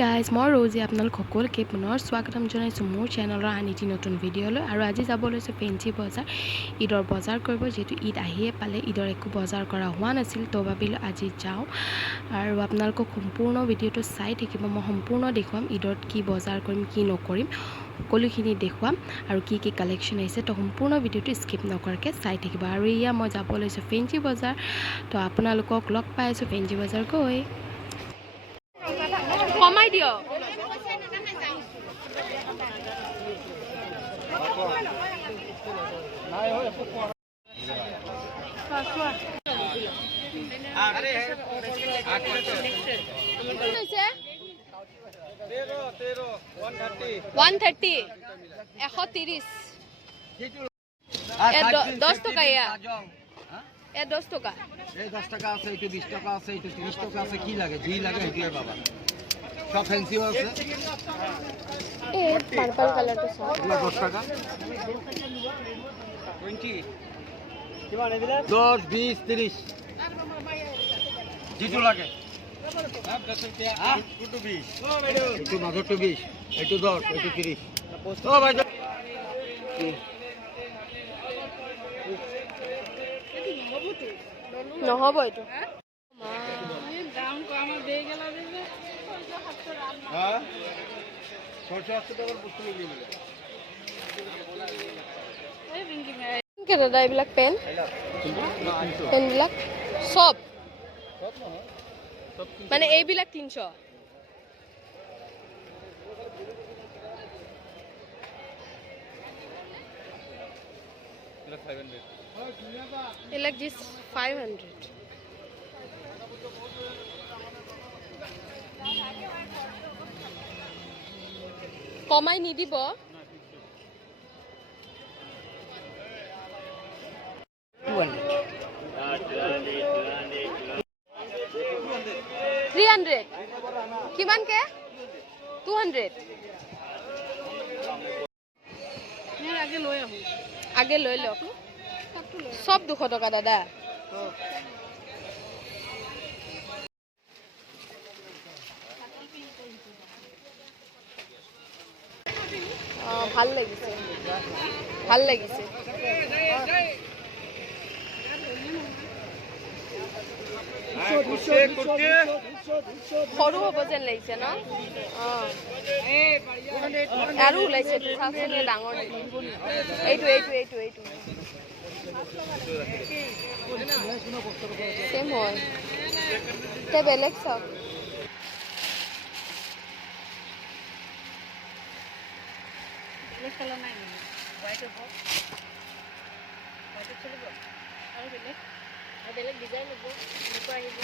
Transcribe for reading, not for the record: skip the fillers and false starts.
guys মই Rosie আপোনালোক সকলোকে পুনৰ স্বাগতম জনাইছোঁ মোৰ চেনেলৰ আন এটি নতুন ভিডিঅ'লৈ আৰু আজি যাব লৈছোঁ ফেঞ্চি বজাৰ ঈদৰ বজাৰ কৰিব যিহেতু ঈদ আহিয়ে পালে ঈদৰ একো বজাৰ কৰা হোৱা নাছিল তো ভাবিলোঁ আজি যাওঁ আৰু আপোনালোকক সম্পূৰ্ণ ভিডিঅ'টো চাই থাকিব মই সম্পূৰ্ণ দেখুৱাম ঈদত কি বজাৰ কৰিম কি নকৰিম সকলোখিনি দেখুৱাম আৰু কি কি কালেকশ্যন আহিছে তো সম্পূৰ্ণ ভিডিঅ'টো স্কিপ নকৰাকৈ চাই থাকিব আৰু এয়া মই যাব লৈছোঁ ফেঞ্চি বজাৰ তো আপোনালোকক লগ পাই আছোঁ ফেঞ্চি বজাৰ গৈ কমাই দিও দশ টকা ইয়া 10 টাকা এই 10 টাকা আছে এটা 20 টাকা আছে এটা 30 টাকা আছে কি লাগে জি লাগে হেটিয়ে বাবা সব ফ্যান্সি আছে এই পার্পল কালার তো সব 10 টাকা 20 কিমান এবিলা 10 20 30 জিটু লাগে 10 টাকা হ্যাঁ 20 ও ভাই একটু মাঝে 20 একটু 10 একটু 30 ও ভাই নহব এটো দাম কম দে গেলা দে হ্যাঁ 780 টাকার বস্তু নিয়ে নিলে এই বিঙ্গি মে কে দাদা এইবিলাক পেন বিলাক সব মানে এইবিলাক 300 এলা 500 এলাক জিস 500 কমাই নি দিব 300 কিমান কে 200 নে আগে লৈ লওক সব 200 টাকা দাদা ভাল লাগিছে সৰু হ'ব যেন লাগিছে ন আৰু ওলাইছে চাচোন ডাঙৰ এইটো সেম হয় তে বেলেগ চাওক খেলা নাই হোৱাইট হ'ব হোৱাইট চলিব আৰু বেলেগ ডিজাইন হ'ব এনেকুৱা আহিব